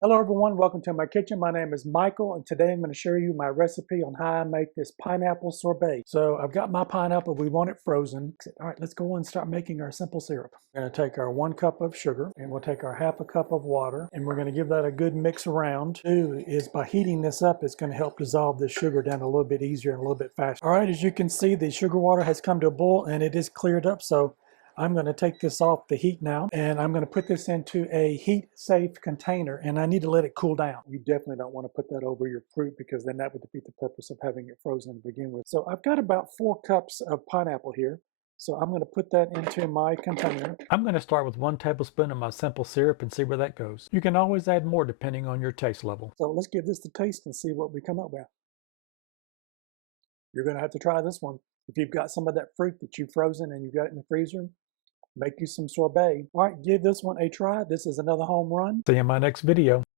Hello everyone, welcome to my kitchen. My name is Michael and today I'm going to show you my recipe on how I make this pineapple sorbet. So I've got my pineapple, we want it frozen. All right, let's go and start making our simple syrup. We're going to take our 1 cup of sugar and we'll take our 1/2 cup of water and we're going to give that a good mix around. Two is by heating this up, it's going to help dissolve the sugar down a little bit easier and a little bit faster. All right, as you can see, the sugar water has come to a boil and it is cleared up. So I'm going to take this off the heat now and I'm going to put this into a heat safe container and I need to let it cool down. You definitely don't want to put that over your fruit because then that would defeat the purpose of having it frozen to begin with. So I've got about 4 cups of pineapple here. So I'm going to put that into my container. I'm going to start with 1 tablespoon of my simple syrup and see where that goes. You can always add more depending on your taste level. So let's give this a taste and see what we come up with. You're going to have to try this one. If you've got some of that fruit that you've frozen and you've got it in the freezer, make you some sorbet. All right, give this one a try. This is another home run. See you in my next video.